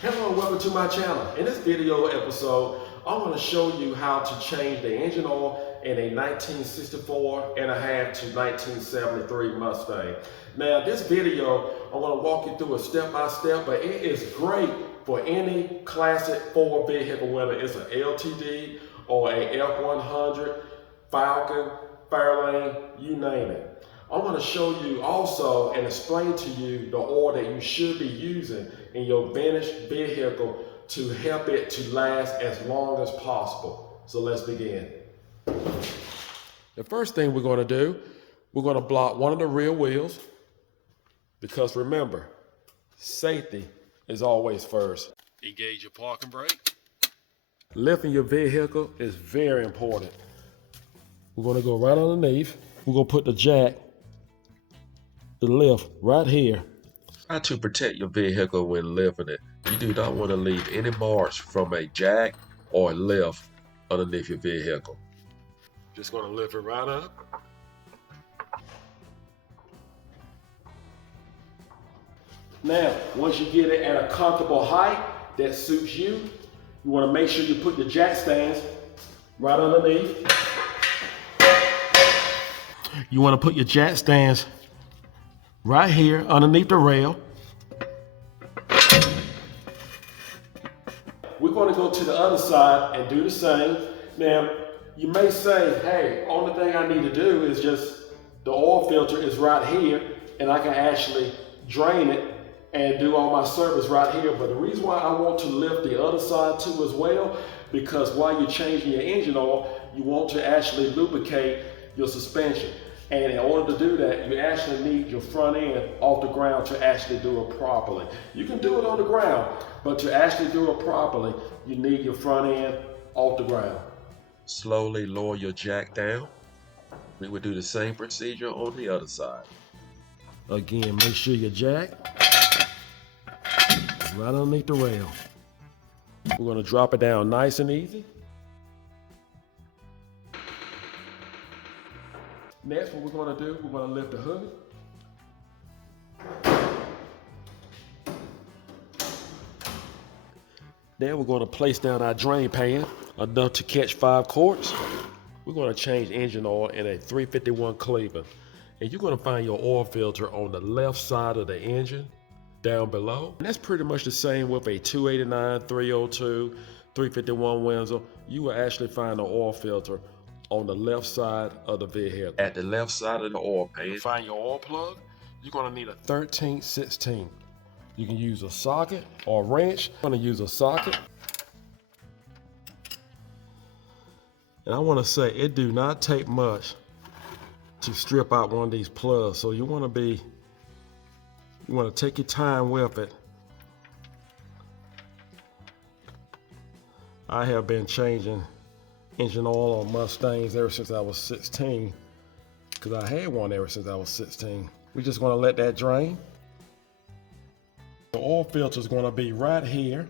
Hello and welcome to my channel. In this video episode, I'm going to show you how to change the engine oil in a 1964 and a half to 1973 Mustang. Now this video, I'm going to walk you through it step by step, but it is great for any classic 4 vehicle, whether it's an LTD or a F100, Falcon, Fairlane, you name it. I'm going to show you also and explain to you the oil that you should be using in your vintage vehicle to help it to last as long as possible. So let's begin. The first thing we're going to do, we're going to block one of the rear wheels because remember, safety is always first. Engage your parking brake. Lifting your vehicle is very important. We're going to go right underneath. We're going to put the jack, the lift right here. Try to protect your vehicle when lifting it. You do not want to leave any marks from a jack or a lift underneath your vehicle. Just going to lift it right up. Now, once you get it at a comfortable height that suits you, you want to make sure you put the jack stands right underneath. You want to put your jack stands right here underneath the rail. We're going to go to the other side and do the same. Now, you may say, hey, only thing I need to do is just, the oil filter is right here and I can actually drain it and do all my service right here. But the reason why I want to lift the other side too as well, because while you're changing your engine oil, you want to actually lubricate your suspension. And in order to do that, you actually need your front end off the ground to actually do it properly. You can do it on the ground, but to actually do it properly, you need your front end off the ground. Slowly lower your jack down. We would do the same procedure on the other side. Again, make sure your jack is right underneath the rail. We're going to drop it down nice and easy. Next, what we're going to do, we're going to lift the hood. Then we're going to place down our drain pan, enough to catch 5 quarts. We're going to change engine oil in a 351 Cleveland. And you're going to find your oil filter on the left side of the engine, down below. And that's pretty much the same with a 289, 302, 351 Windsor. You will actually find the oil filter on the left side of the vehicle. At the left side of the oil pan, to find your oil plug, you're going to need a 13/16. You can use a socket or a wrench. I'm going to use a socket. And I want to say it do not take much to strip out one of these plugs. So you want to take your time with it. I have been changing engine oil on Mustangs ever since I was 16, because I had one ever since I was 16. We're just going to let that drain. The oil filter is going to be right here.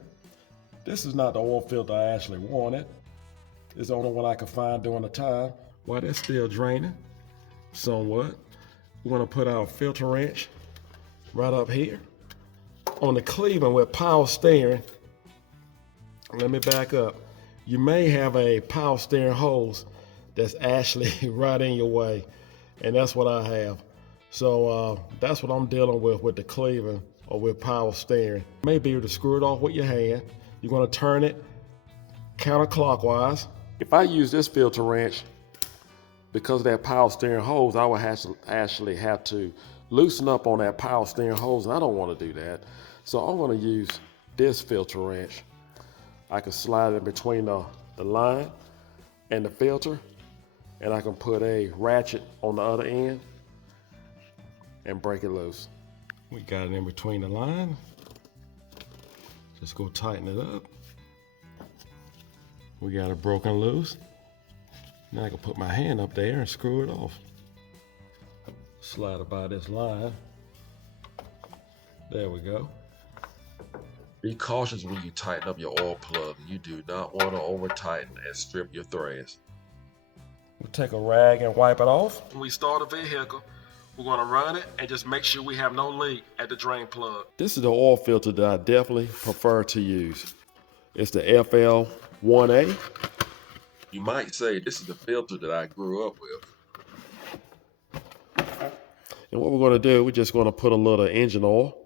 This is not the oil filter I actually wanted. It's the only one I could find during the time. While that's still draining somewhat, we're going to put our filter wrench right up here. On the Cleveland with power steering, let me back up. You may have a power steering hose that's actually right in your way, and that's what I have. So that's what I'm dealing with the Cleveland or with power steering. You may be able to screw it off with your hand. You're going to turn it counterclockwise. If I use this filter wrench, because of that power steering hose, I would actually have to loosen up on that power steering hose, and I don't want to do that. So I'm going to use this filter wrench. I can slide it between the line and the filter, and I can put a ratchet on the other end and break it loose. We got it in between the line. Just go tighten it up. We got it broken loose. Now I can put my hand up there and screw it off. Slide it by this line. There we go. Be cautious when you tighten up your oil plug. You do not want to over tighten and strip your threads. We'll take a rag and wipe it off. When we start a vehicle, We're going to run it and just make sure we have no leak at the drain plug. This is the oil filter that I definitely prefer to use. It's the FL1A. You might say this is the filter that I grew up with. And what we're going to do, we're just going to put a little engine oil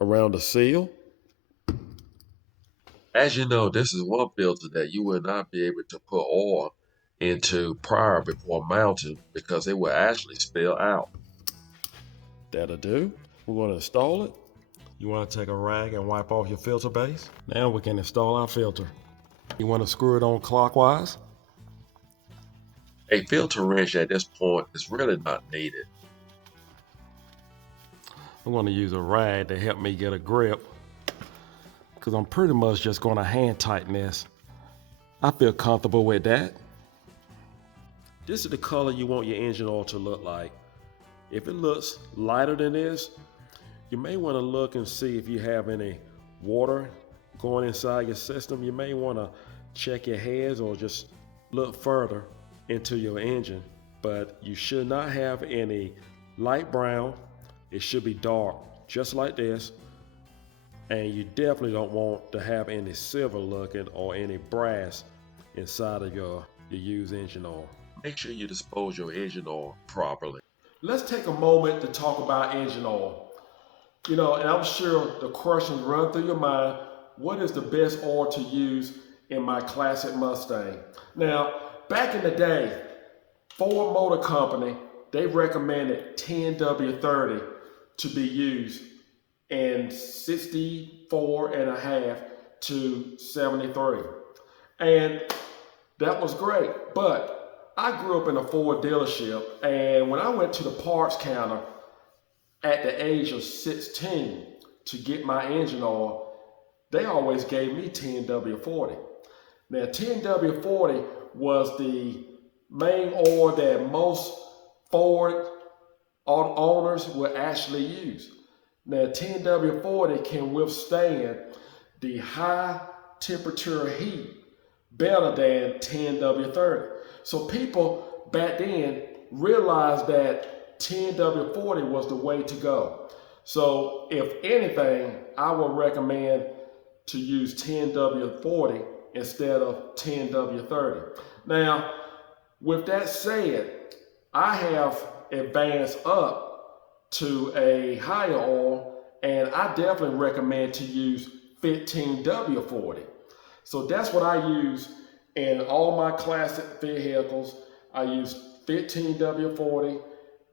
around the seal. As you know, this is one filter that you will not be able to put oil into prior before mounting because it will actually spill out. That'll do. We're going to install it. You want to take a rag and wipe off your filter base. Now we can install our filter. You want to screw it on clockwise. A filter wrench at this point is really not needed. I'm going to use a rag to help me get a grip because I'm pretty much just going to hand tighten this. I feel comfortable with that. This is the color you want your engine oil to look like. If it looks lighter than this, you may want to look and see if you have any water going inside your system. You may want to check your heads or just look further into your engine. But you should not have any light brown. It should be dark, just like this. And you definitely don't want to have any silver looking or any brass inside of your used engine oil. Make sure you dispose your engine oil properly. Let's take a moment to talk about engine oil. You know, and I'm sure the questions run through your mind, what is the best oil to use in my classic Mustang? Now, back in the day, Ford Motor Company, they recommended 10W30 to be used in 64.5 to 73. And that was great, but I grew up in a Ford dealership, and when I went to the parts counter at the age of 16 to get my engine oil, they always gave me 10W40. Now 10W40 was the main oil that most Ford owners would actually use. Now 10W40 can withstand the high temperature heat better than 10W30. So people back then realized that 10W40 was the way to go. So if anything, I would recommend to use 10W40 instead of 10W30. Now, with that said, I have advanced up to a higher oil, and I definitely recommend to use 15W40. So that's what I use in all my classic vehicles. I use 15W40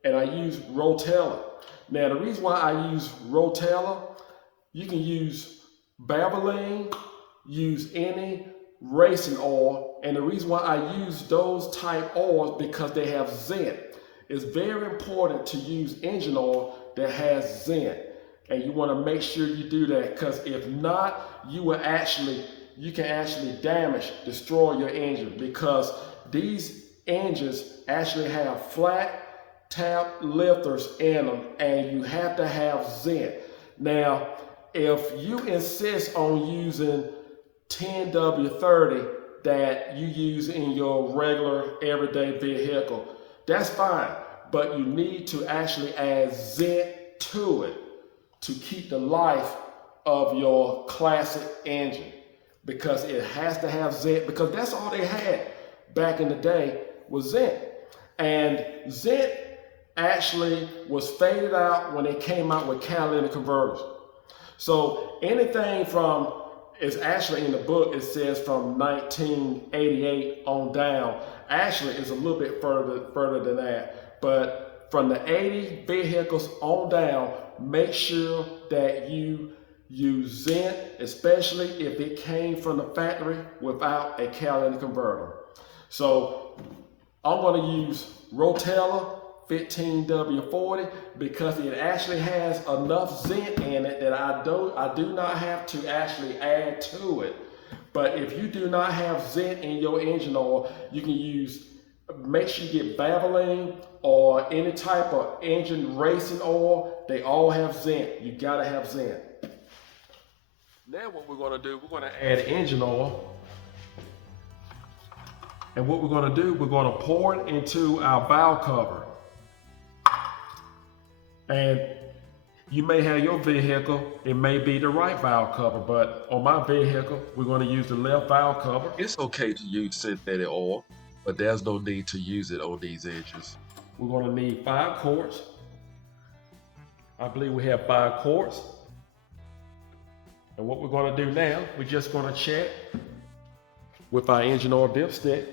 and I use Rotella. Now the reason why I use Rotella, you can use Valvoline, use any racing oil, and the reason why I use those type oils because they have zinc. It's very important to use engine oil that has zinc, and you want to make sure you do that, because if not, you can actually destroy your engine, because these engines actually have flat tap lifters in them, and you have to have zinc. Now, if you insist on using 10W30 that you use in your regular everyday vehicle, that's fine, but you need to actually add zinc to it to keep the life of your classic engine, because it has to have zinc, because that's all they had back in the day was zinc. And zinc actually was faded out when they came out with catalytic converters. So anything from, it's actually in the book, it says from 1988 on down. Actually, it's a little bit further than that. But from the 80 vehicles on down, make sure that you use zinc, especially if it came from the factory without a catalytic converter. So I'm going to use Rotella 15W40 because it actually has enough zinc in it that I do not have to actually add to it. But if you do not have zinc in your engine oil, you can use, make sure you get Valvoline or any type of engine racing oil. They all have zinc. You gotta have zinc. Now what we're gonna do, we're gonna add engine oil. And what we're gonna do, we're gonna pour it into our valve cover. And you may have your vehicle, it may be the right valve cover, but on my vehicle, we're going to use the left valve cover. It's okay to use synthetic oil, but there's no need to use it on these engines. We're going to need 5 quarts. I believe we have 5 quarts. And what we're going to do now, we're just going to check with our engine oil dipstick.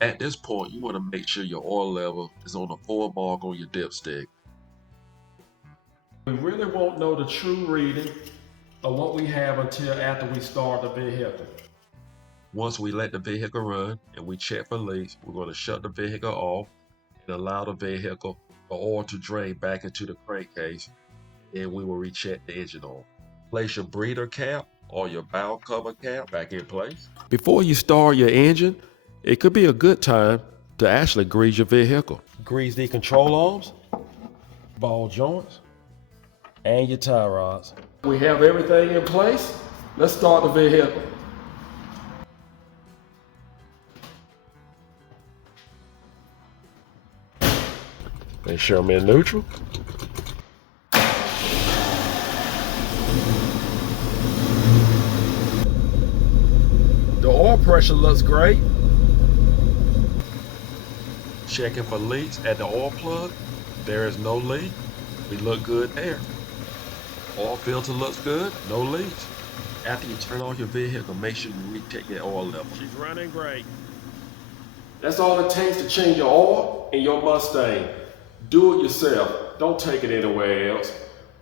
At this point, you want to make sure your oil level is on the full mark on your dipstick. We really won't know the true reading of what we have until after we start the vehicle. Once we let the vehicle run and we check for leaks, we're going to shut the vehicle off and allow the oil to drain back into the crankcase, and we will recheck the engine oil. Place your breather cap or your valve cover cap back in place. Before you start your engine, it could be a good time to actually grease your vehicle. Grease the control arms, ball joints, and your tie rods. We have everything in place. Let's start the vehicle. Make sure I'm in neutral. The oil pressure looks great. Checking for leaks at the oil plug. There is no leak. We look good there. Oil filter looks good, no leaks. After you turn on your vehicle, make sure you recheck your oil level. She's running great. That's all it takes to change your oil in your Mustang. Do it yourself. Don't take it anywhere else.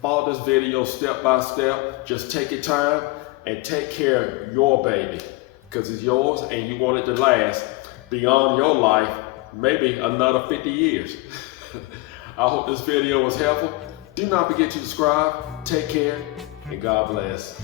Follow this video step by step. Just take your time and take care of your baby, because it's yours and you want it to last beyond your life, maybe another 50 years. I hope this video was helpful. Do not forget to subscribe. Take care and God bless.